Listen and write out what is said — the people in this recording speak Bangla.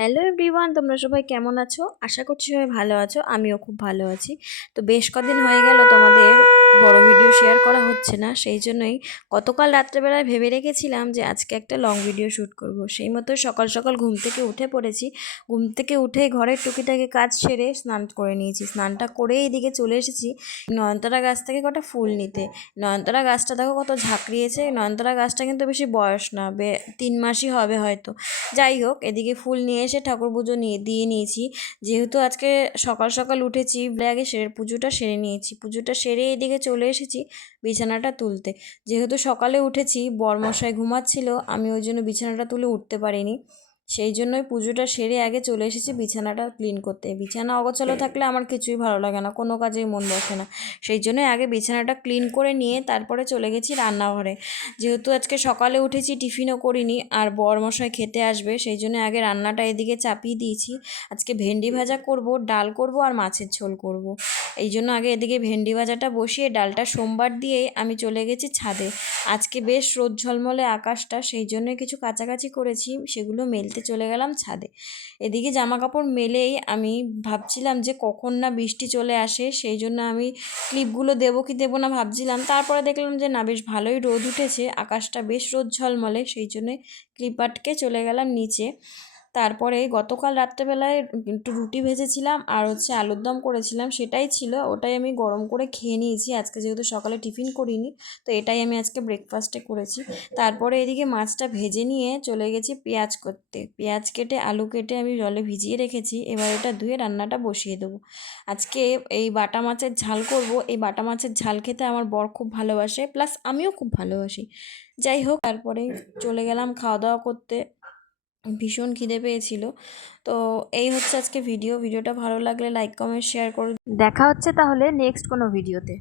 হ্যালো এভরিওয়ান, তোমরা সবাই কেমন আছো? আশা করছি সবাই ভালো আছো। আমিও খুব ভালো আছি। তো বেশ কদিন হয়ে গেল তোমাদের বড় ভিডিও শেয়ার করা হচ্ছে না, সেই জন্যই গতকাল রাত্রেবেলায় ভেবে রেখেছিলাম যে আজকে একটা লং ভিডিও শ্যুট করব। সেই মতো সকাল সকাল ঘুম থেকে উঠে পড়েছি। ঘুম থেকে উঠে ঘরের টুকিটাকি কাজ সেরে স্নান করে নিয়েছি। স্নানটা করে এইদিকে চলে এসেছি নয়নতারা গাছ থেকে কটা ফুল নিতে। নয়নতারা গাছটা দেখো কত ঝাঁকড়িয়েছে। নয়নতারা গাছটা কিন্তু বেশি বয়স না, 3 মাসই হবে হয়তো। যাই হোক, এদিকে ফুল নিয়ে এসে ঠাকুর পুজো দিয়ে নিয়েছি। যেহেতু আজকে সকাল সকাল উঠেছি, আগে পুজোটা সেরে নিয়েছি। পুজোটা সেরে এদিকে চলে এসেছি বিছানাটা তুলতে। যেহেতু সকালে উঠেছি, বরমশাই ঘুমাচ্ছিল, আমি ওই জন্য বিছানাটা তুলে উঠতে পারিনি। সেই জন্যই পুজোটা সেরে আগে চলে এসেছি বিছানাটা ক্লিন করতে। বিছানা অগোছালো থাকলে আমার কিছুই ভালো লাগে না, কোনো কাজেই মন বসে না। সেই জন্যই আগে বিছানাটা ক্লিন করে নিয়ে তারপরে চলে গেছি রান্নাঘরে। যেহেতু আজকে সকালে উঠেছি, টিফিনও করিনি, আর বরমশাই খেতে আসবে, সেই জন্য আগে রান্নাটা এদিকে চাপিয়ে দিয়েছি। আজকে ভেন্ডি ভাজা করব, ডাল করব আর মাছের ঝোল করব। এই জন্য আগে এদিকে ভেন্ডি ভাজাটা বসিয়ে ডালটা সোমবার দিয়ে আমি চলে গেছি ছাদে। আজকে বেশ রোদ ঝলমলে আকাশটা, সেই জন্য কিছু কাচাকাচি করেছি, সেগুলো মেলতে চলে গেলাম ছাদে। এদিকে জামা কাপড় মেলেই আমি ভাবছিলাম যে কখন না বৃষ্টি চলে আসে, সেই জন্য আমি ক্লিপগুলো দেবো কি দেবো না ভাবছিলাম। তারপরে দেখলাম যে না, বেশ ভালোই রোদ উঠেছে, আকাশটা বেশ রোদ ঝলমলে, সেই জন্যে ক্লিপ আটকে চলে গেলাম নিচে। তারপরে গতকাল রাত্রেবেলায় একটু রুটি ভেজেছিলাম আর আলুর দম করেছিলাম, সেটাই ছিল, ওটাই আমি গরম করে খেয়ে নিয়েছি। আজকে যেহেতু সকালে টিফিন করিনি, তো এটাই আমি আজকে ব্রেকফাস্টে করেছি। তারপরে এদিকে মাছটা ভেজে নিয়ে চলে গেছি পেঁয়াজ করতে। পেঁয়াজ কেটে আলু কেটে আমি জলে ভিজিয়ে রেখেছি, এবার এটা ধুয়ে রান্নাটা বসিয়ে দেবো। আজকে এই বাটা মাছের ঝাল করব। এই বাটা মাছের ঝাল খেতে আমার বর খুব ভালোবাসে, প্লাস আমিও খুব ভালোবাসি। যাই হোক, তারপরে চলে গেলাম খাওয়া দাওয়া করতে। ভীষণ খিদে পেয়েছিল। তো এই হচ্ছে আজকে ভিডিওটা ভালো লাগলে লাইক কমেন্ট শেয়ার করুন। দেখা হচ্ছে তাহলে নেক্সট কোনো ভিডিওতে।